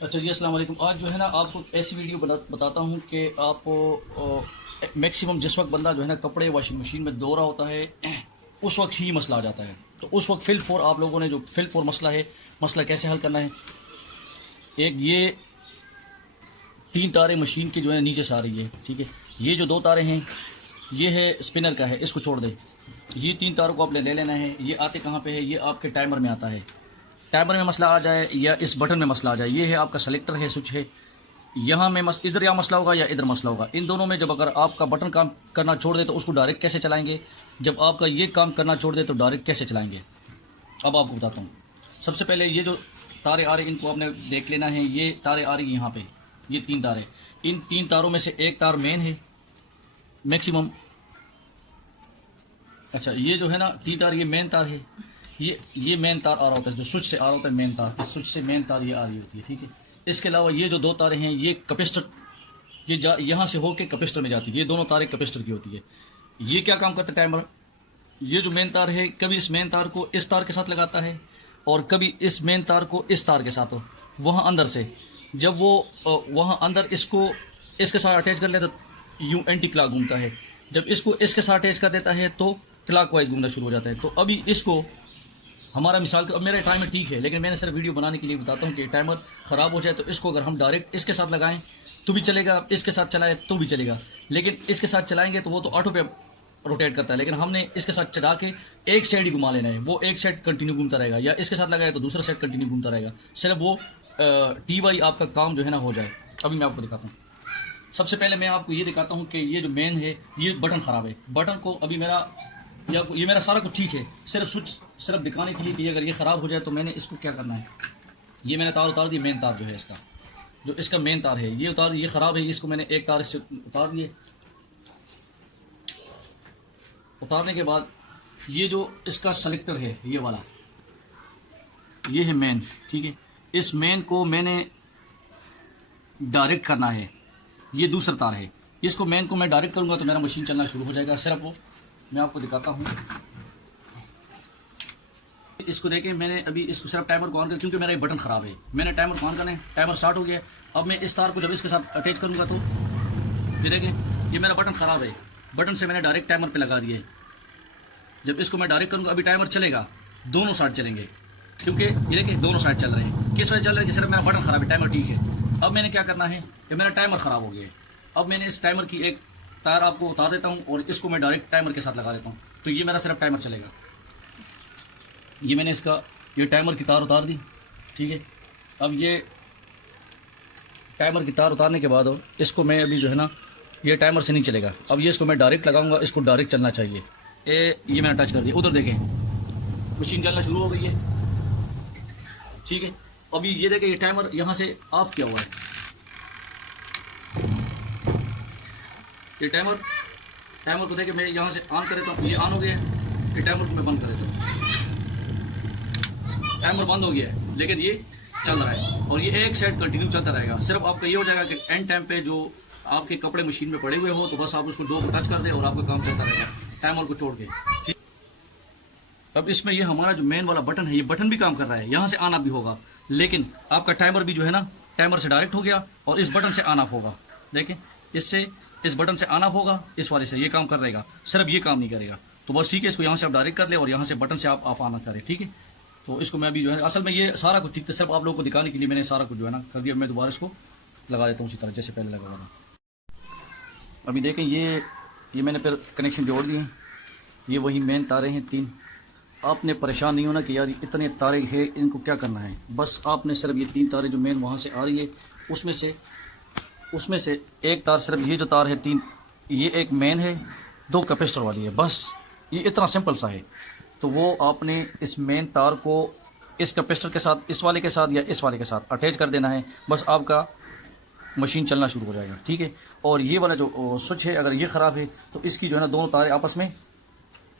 अच्छा जी, अस्सलाम वालेकुम। आज जो है ना आपको ऐसी वीडियो बताता हूँ कि आप मैक्सिमम जिस वक्त बंदा जो है ना कपड़े वॉशिंग मशीन में धो रहा होता है उस वक्त ही मसला आ जाता है। तो उस वक्त फिल फोर आप लोगों ने जो फिल फोर मसला है, मसला कैसे हल करना है। एक ये 3 तारें मशीन की जो है नीचे से आ रही है, ठीक है। ये जो 2 तारें हैं ये है स्पिनर का है, इसको छोड़ दे। ये 3 तारों को आपने ले लेना है। ये आते कहाँ पे है, ये आपके टाइमर में आता है। टाइमर में मसला आ जाए या इस बटन में मसला आ जाए, ये है आपका सेलेक्टर है, स्विच है। यहाँ में इधर या मसला होगा या इधर मसला होगा। इन दोनों में जब अगर आपका बटन काम करना छोड़ दे तो उसको डायरेक्ट कैसे चलाएंगे, जब आपका ये काम करना छोड़ दे तो डायरेक्ट कैसे चलाएंगे, अब आपको बताता हूँ। सबसे पहले ये जो तारे आ रहे इनको आपने देख लेना है। ये तारे आ रही यहाँ पे, ये 3 तारे। इन 3 तारों में से एक तार मेन है मैक्सिमम। अच्छा, ये जो है ना 3 तार, ये मेन तार है। ये मेन तार आ रहा होता है, जो स्विच से आ रहा होता है मेन तार। इस स्विच से मेन तार ये आ रही होती है, ठीक है। इसके अलावा ये जो 2 तारे हैं ये कैपेसिटर, ये यहाँ से होके कैपेसिटर में जाती है। ये दोनों तारें कैपेसिटर की होती है। ये क्या काम करता है टाइमर, ये जो मेन तार है कभी इस मेन तार को इस तार के साथ लगाता है और कभी इस मेन तार को इस तार के साथ। वहाँ अंदर से जब वो वहाँ अंदर इसको इसके साथ अटैच कर लेता यूं एंटी क्लॉक घूमता है। जब इसको इसके साथ अटैच कर देता है तो क्लॉक वाइज घूमना शुरू हो जाता है। तो अभी इसको हमारा मिसाल, अब मेरा टाइमर ठीक है लेकिन मैंने सिर्फ वीडियो बनाने के लिए बताता हूँ कि टाइमर ख़राब हो जाए तो इसको अगर हम डायरेक्ट इसके साथ लगाएं तो भी चलेगा, इसके साथ चलाएं तो भी चलेगा। लेकिन इसके साथ चलाएंगे तो वो तो ऑटो पे रोटेट करता है, लेकिन हमने इसके साथ चला के एक साइड ही घुमा लेना है। वो एक साइड कंटिन्यू घूमता रहेगा, या इसके साथ लगाए तो दूसरा साइड कंटिन्यू घूमता रहेगा। सिर्फ वो TY आपका काम जो है ना हो जाए। अभी मैं आपको दिखाता हूँ। सबसे पहले मैं आपको ये दिखाता हूँ कि ये जो मेन है ये बटन ख़राब है। बटन को अभी मेरा या ये मेरा सारा कुछ ठीक है, सिर्फ स्विच सिर्फ दिखाने के लिए कि अगर ये ख़राब हो जाए तो मैंने इसको क्या करना है। ये मैंने तार उतार दी, मेन तार जो है इसका, जो इसका मेन तार है ये उतार दी। ये ख़राब है, इसको मैंने एक तार इससे उतार दिए। उतारने के बाद ये जो इसका सेलेक्टर है ये वाला, ये है मेन, ठीक है। इस मेन को मैंने डायरेक्ट करना है। ये दूसरा तार है, इसको मेन को मैं डायरेक्ट करूँगा तो मेरा मशीन चलना शुरू हो जाएगा। सिर्फ वो मैं आपको दिखाता हूँ। इसको देखें, मैंने अभी इसको सिर्फ टाइमर को ऑन कर, क्योंकि मेरा ये बटन ख़राब है। मैंने टाइमर को ऑन करना है, टाइमर स्टार्ट हो गया। अब मैं इस तार को जब इसके साथ अटैच करूँगा तो ये देखें, ये मेरा बटन ख़राब है। बटन से मैंने डायरेक्ट टाइमर पे लगा दिए। जब इसको मैं डायरेक्ट करूँगा अभी टाइमर चलेगा, दोनों साइड चलेंगे, क्योंकि ये देखिए दोनों साइड चल रहे हैं। किस वजह चल रहे हैं कि सिर्फ मेरा बटन ख़राब है, टाइमर ठीक है। अब मैंने क्या करना है कि मेरा टाइमर ख़राब हो गया है। अब मैंने इस टाइमर की एक तार आपको उतार देता हूँ और इसको मैं डायरेक्ट टाइमर के साथ लगा देता हूँ, तो ये मेरा सिर्फ टाइमर चलेगा। ये मैंने इसका ये टाइमर की तार उतार दी, ठीक है। अब ये टाइमर की तार उतारने के बाद इसको मैं अभी जो है ना ये टाइमर से नहीं चलेगा। अब ये इसको मैं डायरेक्ट लगाऊंगा, इसको डायरेक्ट चलना चाहिए। ये मैंने टच कर दिया, उधर देखें मशीन चलना शुरू हो गई है, ठीक है। अभी ये देखें ये टाइमर यहाँ से ऑफ किया हुआ है। ये टाइमर को देखें, मैं यहाँ से ऑन कर देता हूँ, ये ऑन हो गया है। ये टाइमर को मैं बंद कर देता हूँ, टाइमर बंद हो गया है लेकिन ये चल रहा है और ये एक साइड कंटिन्यू चलता रहेगा। सिर्फ आपका ये हो जाएगा कि एंड टाइम पे जो आपके कपड़े मशीन में पड़े हुए हो तो बस आप उसको 2 को टच कर दें और आपका काम चलता रहेगा टाइमर को छोड़ के। अब इसमें ये हमारा जो मेन वाला बटन है, ये बटन भी काम कर रहा है, यहाँ से ऑन ऑफ भी होगा, लेकिन आपका टाइमर भी जो है ना टाइमर से डायरेक्ट हो गया और इस बटन से ऑन ऑफ होगा। देखें, इससे इस बटन से ऑन ऑफ होगा, इस वाले से ये काम कर रहेगा, सिर्फ ये काम नहीं करेगा। तो बस ठीक है, इसको यहाँ से आप डायरेक्ट कर ले और यहाँ से बटन से आप ऑफ ऑन करें, ठीक है। तो इसको मैं अभी जो है असल में ये सारा कुछ ठीक था, सिर्फ आप लोगों को दिखाने के लिए मैंने सारा कुछ जो है ना कर दिया। मैं दोबारा इसको लगा देता हूँ उसी तरह जैसे पहले लगा था। अभी देखें ये मैंने फिर कनेक्शन जोड़ दिए। ये वही मेन तारे हैं 3। आपने परेशान नहीं होना कि यार इतने तारे हैं इनको क्या करना है। बस आपने सिर्फ ये 3 तारे जो मेन वहाँ से आ रही है उसमें से एक तार, सिर्फ ये जो तार है 3, ये एक मेन है, 2 कैपेसिटर वाली है। बस ये इतना सिंपल सा है। तो वो आपने इस मेन तार को इस कैपेसिटर के साथ, इस वाले के साथ या इस वाले के साथ अटैच कर देना है, बस आपका मशीन चलना शुरू हो जाएगा, ठीक है। और ये वाला जो स्विच है अगर ये ख़राब है तो इसकी जो है ना दोनों तारें आपस में,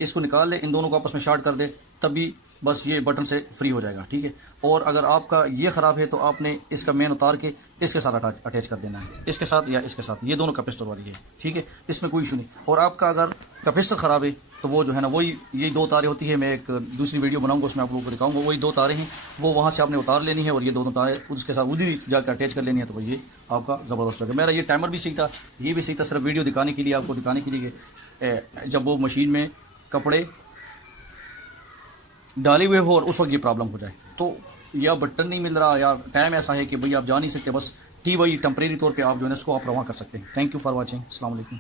इसको निकाल ले, इन दोनों को आपस में शॉर्ट कर दे, तब भी बस ये बटन से फ्री हो जाएगा, ठीक है। और अगर आपका ये ख़राब है तो आपने इसका मेन उतार के इसके साथ अटैच कर देना है, इसके साथ या इसके साथ, ये दोनों कैपेसिटर वाली है, ठीक है, इसमें कोई इशू नहीं। और आपका अगर कैपेसिटर ख़राब है तो वो जो है ना, वही ये दो तारें होती है, मैं एक दूसरी वीडियो बनाऊंगा उसमें आप लोगों को दिखाऊंगा, वही दो तारें हैं, वो वहाँ से आपने उतार लेनी है और ये दोनों तारें उसके साथ उधर जाकर अटैच कर लेनी है, तो भाई ये आपका ज़बरदस्त होगा। मेरा ये टाइमर भी सही था, ये भी सही था, सिर्फ वीडियो दिखाने के लिए, आपको दिखाने के लिए कि जब वो मशीन में कपड़े डाले हुए हो और उस वक्त ये प्रॉब्लम हो जाए, तो या बटन नहीं मिल रहा या टाइम ऐसा है कि भाई आप जा नहीं सकते, बस वही टेम्परेरी तौर पे आप जो है इसको आप रवा कर सकते हैं। Thank you for watching. अस्सलाम वालेकुम।